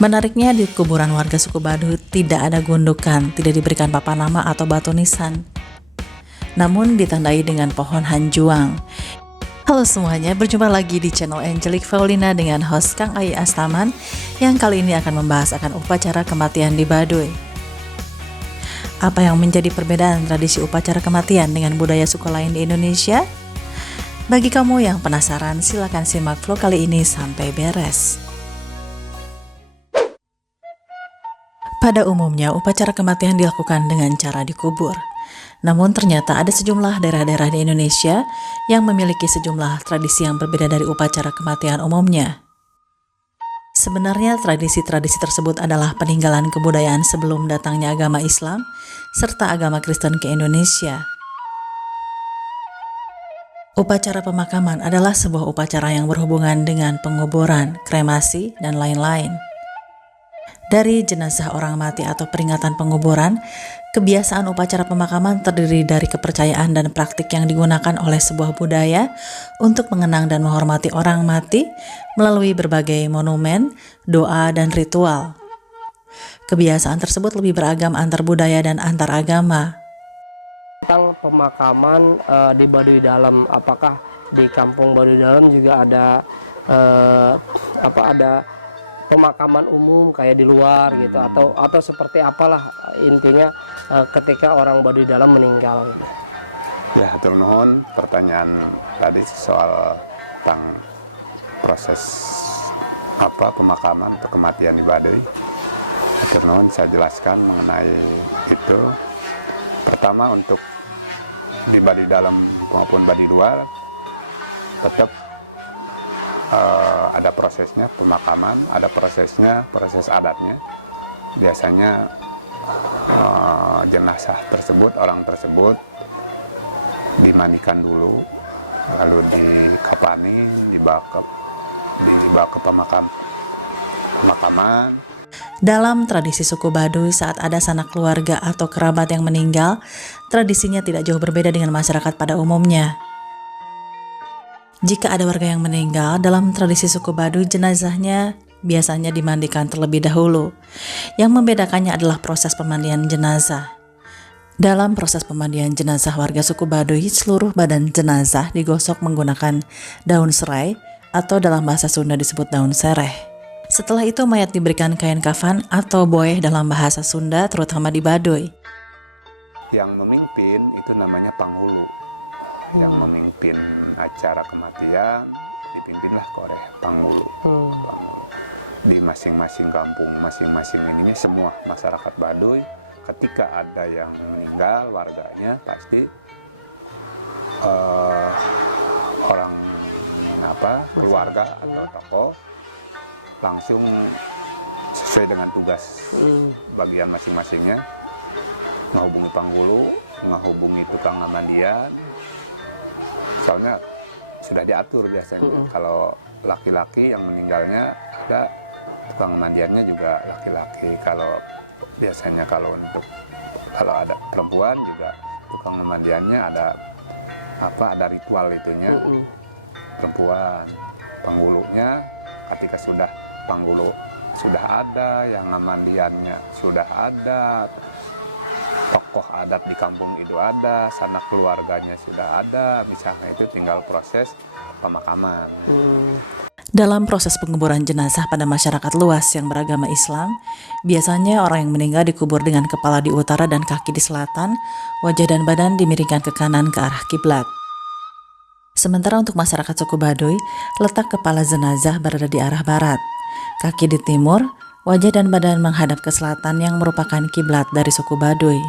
Menariknya, di kuburan warga suku Baduy tidak ada gundukan, tidak diberikan papan nama atau batu nisan, namun ditandai dengan pohon hanjuang. Halo semuanya, berjumpa lagi di channel Angelic Paulina dengan host Kang Ai Astaman yang kali ini akan membahas akan upacara kematian di Baduy. Apa yang menjadi perbedaan tradisi upacara kematian dengan budaya suku lain di Indonesia? Bagi kamu yang penasaran, silakan simak vlog kali ini sampai beres. Pada umumnya, upacara kematian dilakukan dengan cara dikubur. Namun ternyata ada sejumlah daerah-daerah di Indonesia yang memiliki sejumlah tradisi yang berbeda dari upacara kematian umumnya. Sebenarnya tradisi-tradisi tersebut adalah peninggalan kebudayaan sebelum datangnya agama Islam serta agama Kristen ke Indonesia. Upacara pemakaman adalah sebuah upacara yang berhubungan dengan penguburan, kremasi, dan lain-lain. Dari jenazah orang mati atau peringatan penguburan, kebiasaan upacara pemakaman terdiri dari kepercayaan dan praktik yang digunakan oleh sebuah budaya untuk mengenang dan menghormati orang mati melalui berbagai monumen, doa, dan ritual. Kebiasaan tersebut lebih beragam antar budaya dan antar agama. Tentang pemakaman di Baduy Dalam, apakah di kampung Baduy Dalam juga ada ada pemakaman umum kayak di luar gitu, atau seperti apalah intinya ketika orang Baduy Dalam meninggal gitu. Ya, hatur nuhun pertanyaan tadi soal tentang proses pemakaman atau kematian di Baduy. Hatur nuhun, saya jelaskan mengenai itu. Pertama, untuk di Baduy Dalam maupun Baduy luar tetap ada prosesnya pemakaman, ada prosesnya, proses adatnya. Biasanya jenazah tersebut, orang tersebut dimandikan dulu, lalu dikapanin, dibawa ke pemakaman. Dalam tradisi suku Baduy, saat ada sanak keluarga atau kerabat yang meninggal, tradisinya tidak jauh berbeda dengan masyarakat pada umumnya. Jika ada warga yang meninggal, dalam tradisi suku Baduy, jenazahnya biasanya dimandikan terlebih dahulu. Yang membedakannya adalah proses pemandian jenazah. Dalam proses pemandian jenazah warga suku Baduy, seluruh badan jenazah digosok menggunakan daun serai atau dalam bahasa Sunda disebut daun sereh. Setelah itu mayat diberikan kain kafan atau boeh dalam bahasa Sunda, terutama di Baduy. Yang memimpin itu namanya panghulu. Yang memimpin acara kematian dipimpinlah oleh panghulu. Di masing-masing kampung, masing-masing ini semua masyarakat Baduy, ketika ada yang meninggal warganya, pasti orang keluarga atau tokoh langsung sesuai dengan tugas bagian masing-masingnya, menghubungi panghulu, menghubungi tukang ngamandian. Soalnya sudah diatur biasanya, kalau laki-laki yang meninggalnya ada tukang mandiannya juga laki-laki. Kalau biasanya kalau ada perempuan juga tukang mandiannya ada ritual itunya. Perempuan, panghulunya ketika panghulu sudah ada, yang ngamandiannya sudah ada, tokoh adat di kampung itu ada, sanak keluarganya sudah ada, misalnya itu tinggal proses pemakaman. Dalam proses penguburan jenazah pada masyarakat luas yang beragama Islam, biasanya orang yang meninggal dikubur dengan kepala di utara dan kaki di selatan, wajah dan badan dimiringkan ke kanan ke arah kiblat. Sementara untuk masyarakat suku Baduy, letak kepala jenazah berada di arah barat, kaki di timur, wajah dan badan menghadap ke selatan yang merupakan kiblat dari suku Baduy.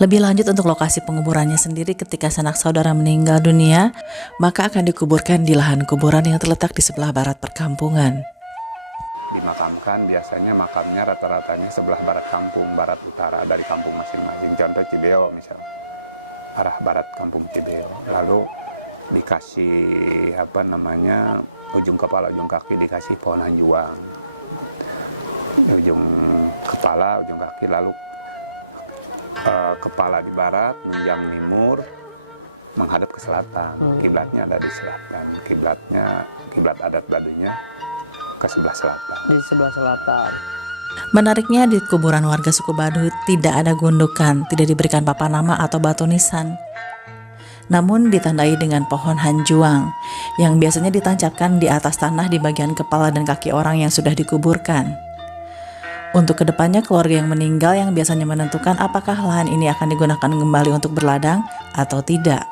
Lebih lanjut untuk lokasi penguburannya sendiri, ketika sanak saudara meninggal dunia, maka akan dikuburkan di lahan kuburan yang terletak di sebelah barat perkampungan. Dimakamkan biasanya makamnya rata-ratanya sebelah barat kampung, barat utara dari kampung masing-masing. Contoh Cibeo misal, arah barat kampung Cibeo. Lalu dikasih ujung kepala, ujung kaki dikasih pohon hanjuang. Ujung kepala, ujung kaki, lalu kepala di barat, menjam timur, menghadap ke selatan. Kiblatnya ada di selatan. Kiblat adat Baduynya ke sebelah selatan. Di sebelah selatan. Menariknya di kuburan warga suku Baduy tidak ada gundukan, tidak diberikan papan nama atau batu nisan. Namun ditandai dengan pohon hanjuang yang biasanya ditancapkan di atas tanah di bagian kepala dan kaki orang yang sudah dikuburkan. Untuk kedepannya keluarga yang meninggal yang biasanya menentukan apakah lahan ini akan digunakan kembali untuk berladang atau tidak.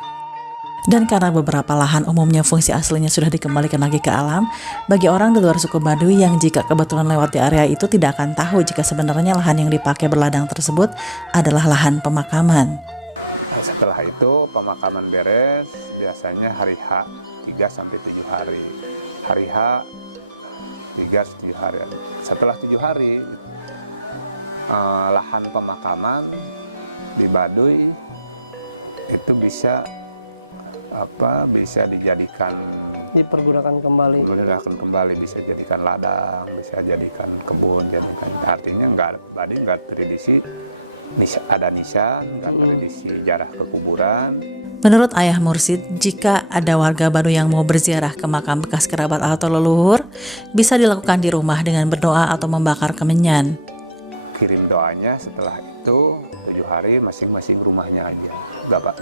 Dan karena beberapa lahan umumnya fungsi aslinya sudah dikembalikan lagi ke alam, bagi orang di luar suku Baduy yang jika kebetulan lewat di area itu tidak akan tahu jika sebenarnya lahan yang dipakai berladang tersebut adalah lahan pemakaman. Setelah itu pemakaman beres, biasanya hari H 3-7 hari. Hari H 3-7 hari. Setelah 7 hari, lahan pemakaman di Baduy itu bisa dijadikan, Dipergunakan kembali. bisa jadikan ladang, bisa jadikan kebun, artinya Baduy nggak tradisi ada nisan, nggak tradisi ziarah ke kuburan. Menurut Ayah Mursid, jika ada warga Baduy yang mau berziarah ke makam bekas kerabat atau leluhur, bisa dilakukan di rumah dengan berdoa atau membakar kemenyan. Kirim doanya, setelah itu 7 hari masing-masing rumahnya aja,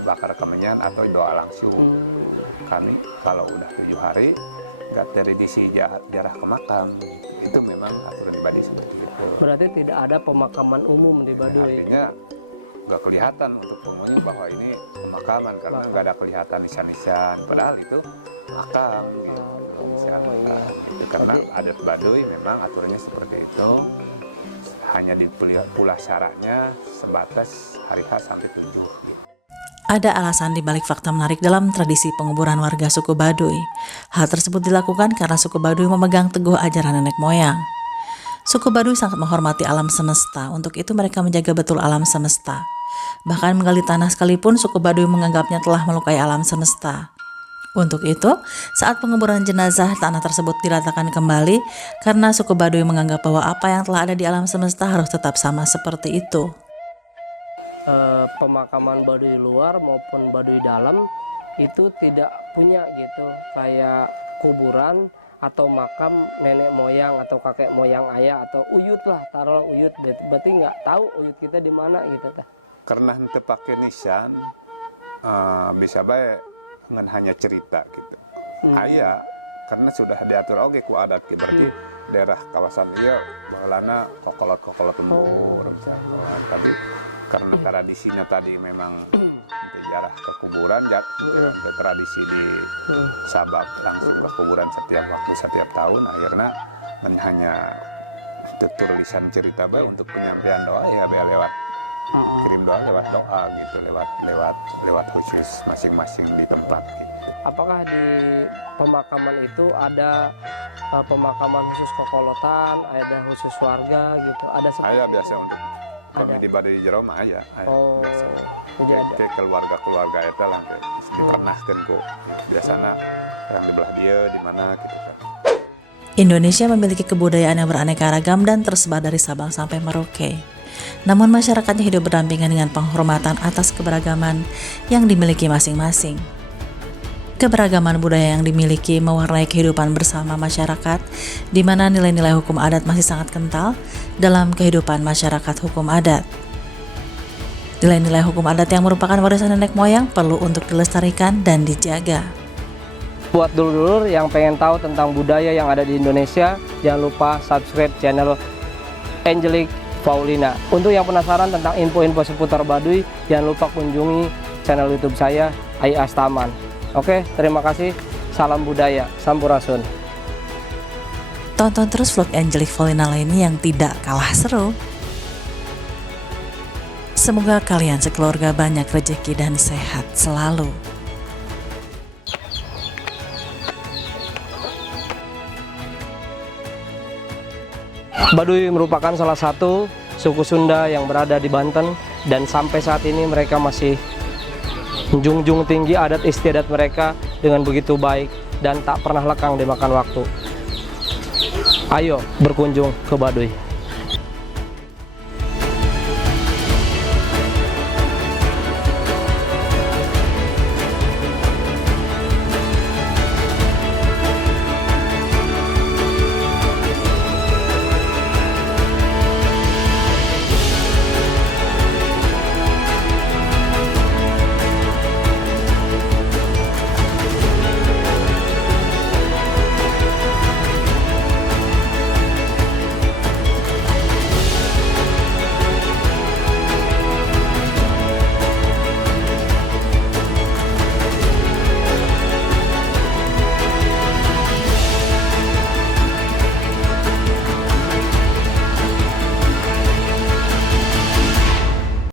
bakar kemenyan atau doa langsung. Kami kalau udah 7 hari nggak tradisi ziarah ke makam, itu memang aturan di Baduy seperti itu. Berarti tidak ada pemakaman umum di Baduy. Artinya nggak kelihatan untuk pengunjung bahwa ini pemakaman karena nggak ada kelihatan nisan-nisan, padahal itu makam gitu. Gitu. Karena adat Baduy memang aturannya seperti itu, hanya di pula syaratnya sebatas hari H sampai 7 gitu. Ada alasan di balik fakta menarik dalam tradisi penguburan warga suku Baduy. Hal tersebut dilakukan karena suku Baduy memegang teguh ajaran nenek moyang. Suku Baduy sangat menghormati alam semesta, untuk itu mereka menjaga betul alam semesta. Bahkan menggali tanah sekalipun suku Baduy menganggapnya telah melukai alam semesta. Untuk itu, saat penguburan jenazah, tanah tersebut diratakan kembali karena suku Baduy menganggap bahwa apa yang telah ada di alam semesta harus tetap sama seperti itu. Pemakaman Baduy luar maupun Baduy dalam itu tidak punya gitu kayak kuburan atau makam nenek moyang atau kakek moyang ayah atau uyut lah, taruh uyut, berarti nggak tahu uyut kita di mana gitu tah. Karena henteu pakai nisan, bisa baik ngan hanya cerita gitu. Aya karena sudah diatur oge ku adat gitu, berarti daerah kawasan ieu baheulana kokolot-kokolot lembur. Tapi karena tradisinya tadi memang ziarah ke kuburan, tradisi di Sabak langsung ke kuburan setiap tahun, akhirnya hanya tulisan cerita bae untuk penyampaian doa ya lewat kirim doa lewat doa gitu, lewat khusus masing-masing di tempat gitu. Apakah di pemakaman itu ada pemakaman khusus kokolotan, ada khusus warga gitu, ada seperti Aya itu? biasa untuk kami Ada. di Baduy jero mah aya. Oh, jadi ada. Kayak keluarga eta lah dipernahkeun ku biasana yang di belah dia di mana gitu kan. Indonesia memiliki kebudayaan yang beraneka ragam dan tersebar dari Sabang sampai Merauke. Namun masyarakatnya hidup berdampingan dengan penghormatan atas keberagaman yang dimiliki masing-masing. Keberagaman budaya yang dimiliki mewarnai kehidupan bersama masyarakat, di mana nilai-nilai hukum adat masih sangat kental dalam kehidupan masyarakat hukum adat. Nilai-nilai hukum adat yang merupakan warisan nenek moyang perlu untuk dilestarikan dan dijaga. Buat dulur-dulur yang pengen tahu tentang budaya yang ada di Indonesia, jangan lupa subscribe channel Angelic Paulina. Untuk yang penasaran tentang info-info seputar Baduy, jangan lupa kunjungi channel YouTube saya, Ai Astaman. Oke, terima kasih. Salam budaya, Sampurasun. Tonton terus vlog Angelic Paulina lainnya yang tidak kalah seru. Semoga kalian sekeluarga banyak rezeki dan sehat selalu. Baduy merupakan salah satu suku Sunda yang berada di Banten, dan sampai saat ini mereka masih menjunjung tinggi adat istiadat mereka dengan begitu baik dan tak pernah lekang dimakan waktu. Ayo berkunjung ke Baduy.